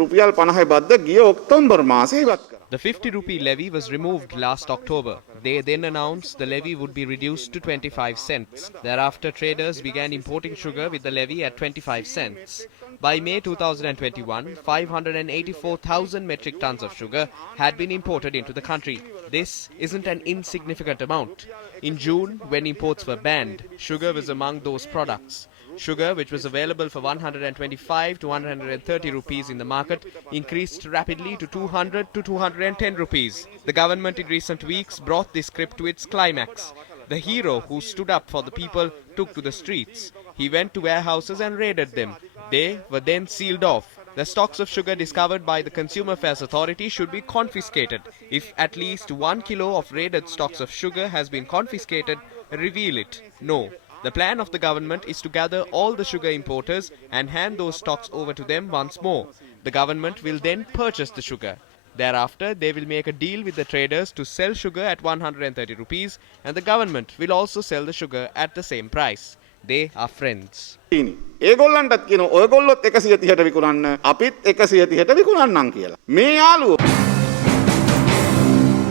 රුපියල් 50 බද්ද ගිය ඔක්තෝබර් මාසයේ ඉවත් කරා. The 50 rupee levy was removed last October. They then announced the levy would be reduced to 25 cents. Thereafter, traders began importing sugar with the levy at 25 cents. By May 2021, 584,000 metric tons of sugar had been imported into the country. This isn't an insignificant amount. In June, when imports were banned, sugar was among those products. Sugar, which was available for 125 to 130 rupees in the market, increased rapidly to 200 to 210 rupees. The government in recent weeks brought this script to its climax. The hero who stood up for the people took to the streets. He went to warehouses and raided them. They were then sealed off. The stocks of sugar discovered by the Consumer Affairs Authority should be confiscated. If at least 1 kilo of raided stocks of sugar has been confiscated, reveal it. No. The plan of the government is to gather all the sugar importers and hand those stocks over to them once more. The government will then purchase the sugar. Thereafter, they will make a deal with the traders to sell sugar at 130 rupees, and the government will also sell the sugar at the same price. They are friends. ඒගොල්ලන්ටත් කියන ඔයගොල්ලොත් 130ට විකුණන්න අපිත් 130ට විකුණන්නම් කියලා. මේ යාළුවෝ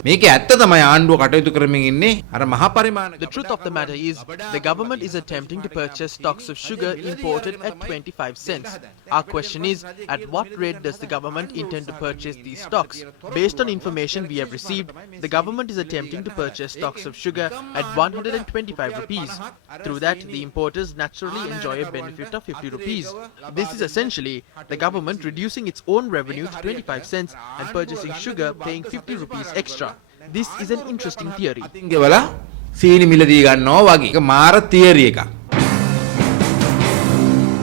මේක ඇත්ත තමයි ආණ්ඩුව කටයුතු කරමින් ඉන්නේ අර මහා පරිමාණ. The truth of the matter is, the government is attempting to purchase stocks of sugar imported at 25 cents. Our question is, at what rate does the government intend to purchase these stocks? Based on information we have received, the government is attempting to purchase stocks of sugar at 125 rupees. Through that, the importers naturally enjoy a benefit of 50 rupees. This is essentially the government reducing its own revenue to 25 cents and purchasing sugar paying 50 rupees extra. This is an interesting theory. අතින් ගෙවලා සීනි මිල දී ගන්නවා වගේ. ඒක මාර theory එකක්.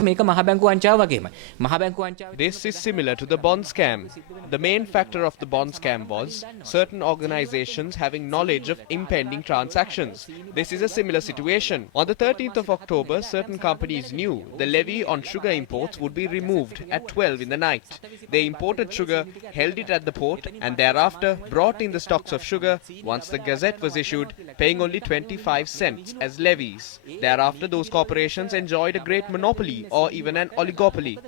මේක මහ බැංකු වංචාව වගේමයි. මහ බැංකු වංචාව This is similar to the bond scam. The main factor of the bond scam was certain organizations having knowledge of impending transactions. This is a similar situation. On the 13th of October, certain companies knew the levy on sugar imports would be removed at 12 in the night. They imported sugar, held it at the port, and thereafter brought in the stocks of sugar once the gazette was issued, paying only 25 cents as levies. Thereafter, those corporations enjoyed a great monopoly or even an oligopoly.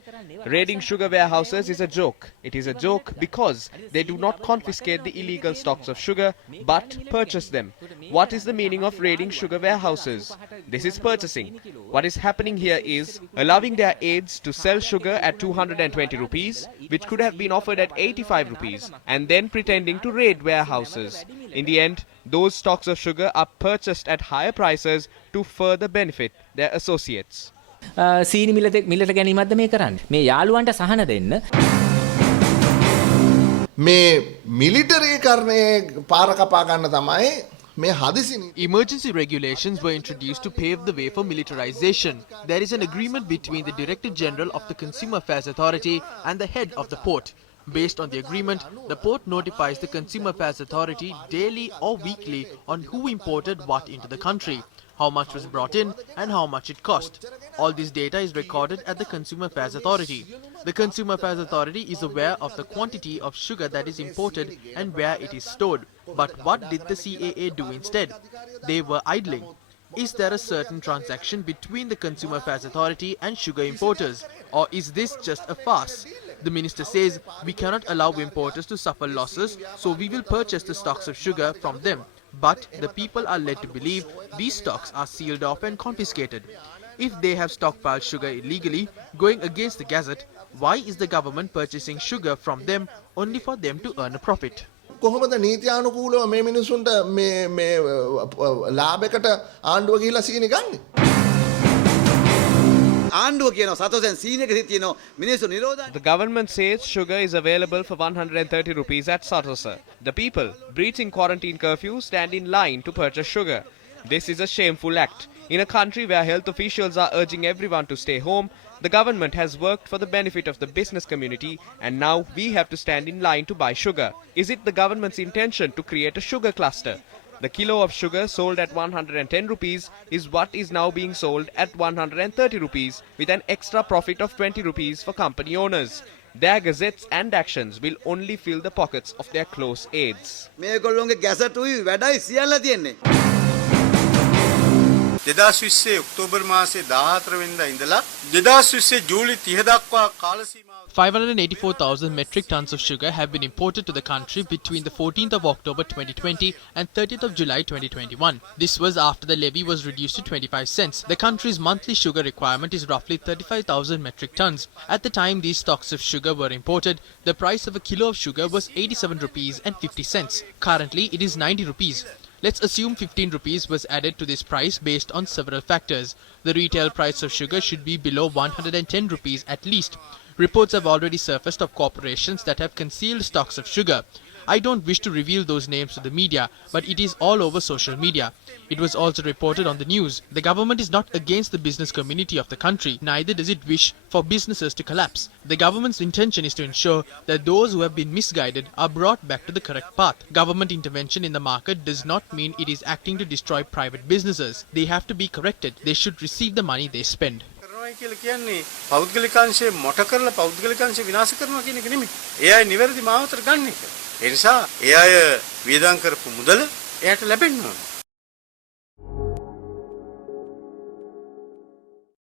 Raiding sugar warehouses is a joke. It is a joke because they do not confiscate the illegal stocks of sugar but purchase them. What is the meaning of raiding sugar warehouses? This is purchasing. What is happening here is allowing their aides to sell sugar at 220 rupees, which could have been offered at 85 rupees, and then pretending to raid warehouses. In the end, those stocks of sugar are purchased at higher prices to further benefit their associates. සීනි මිලට ගැනීමක්ද මේ කරන්නේ. මේ යාළුවන්ට සහන දෙන්න. මේ military කරණයේ පාර කපා ගන්න තමයි මේ හදිසි. Emergency regulations were introduced to pave the way for militarization. There is an agreement between the Director General of the Consumer Affairs Authority and the head of the port. Based on the agreement, the port notifies the Consumer Affairs Authority daily or weekly on who imported what into the country, how much was brought in and how much it cost. All this data is recorded at the Consumer Affairs Authority. The Consumer Affairs Authority is aware of the quantity of sugar that is imported and where it is stored. But what did the CAA do instead? They were idling. Is there a certain transaction between the Consumer Affairs Authority and sugar importers? Or is this just a farce? The minister says we cannot allow importers to suffer losses, so we will purchase the stocks of sugar from them. But the people are led to believe these stocks are sealed off and confiscated. If they have stockpiled sugar illegally, going against the gazette, why is the government purchasing sugar from them only for them to earn a profit? කොහොමද නීත්‍යානුකූලව මේ මිනිසුන්ට මේ ලාභයකට ආණ්ඩුව ගිහිලා සීනි ගන්නේ? The government says sugar is available for 130 rupees at Satosa. The people, breaching quarantine curfew, stand in line to purchase sugar. This is a shameful act. In a country where health officials are urging everyone to stay home, the government has worked for the benefit of the business community, and now we have to stand in line to buy sugar. Is it the government's intention to create a sugar cluster? The kilo of sugar sold at 110 rupees is what is now being sold at 130 rupees with an extra profit of 20 rupees for company owners. Their gazettes and actions will only fill the pockets of their close aides. 2020 October මාසේ 14 වෙනිදා ඉඳලා 2020 ජූලි 30 දක්වා කාල සීමාව 584,000 metric tons of sugar have been imported to the country between the 14th of October 2020 and 30th of July 2021. This was after the levy was reduced to 25 cents. The country's monthly sugar requirement is roughly 35,000 metric tons. At the time these stocks of sugar were imported, the price of a kilo of sugar was 87 rupees and 50 cents. Currently, it is 90 rupees. Let's assume 15 rupees was added to this price based on several factors. The retail price of sugar should be below 110 rupees at least. Reports have already surfaced of corporations that have concealed stocks of sugar. I don't wish to reveal those names to the media, but it is all over social media. It was also reported on the news. The government is not against the business community of the country, neither does it wish for businesses to collapse. The government's intention is to ensure that those who have been misguided are brought back to the correct path. Government intervention in the market does not mean it is acting to destroy private businesses. They have to be corrected. They should receive the money they spend. කරනවා කියලා කියන්නේ පෞද්ගලිකාංශයේ මොට කරලා පෞද්ගලිකාංශය විනාශ කරනවා කියන එක නෙමෙයි. ඒ අය නිවැරදි මාවතට ගන්න එක. ඒ නිසා ඒ අය වියදම් කරපු මුදල එයාට ලැබෙන්න ඕනේ.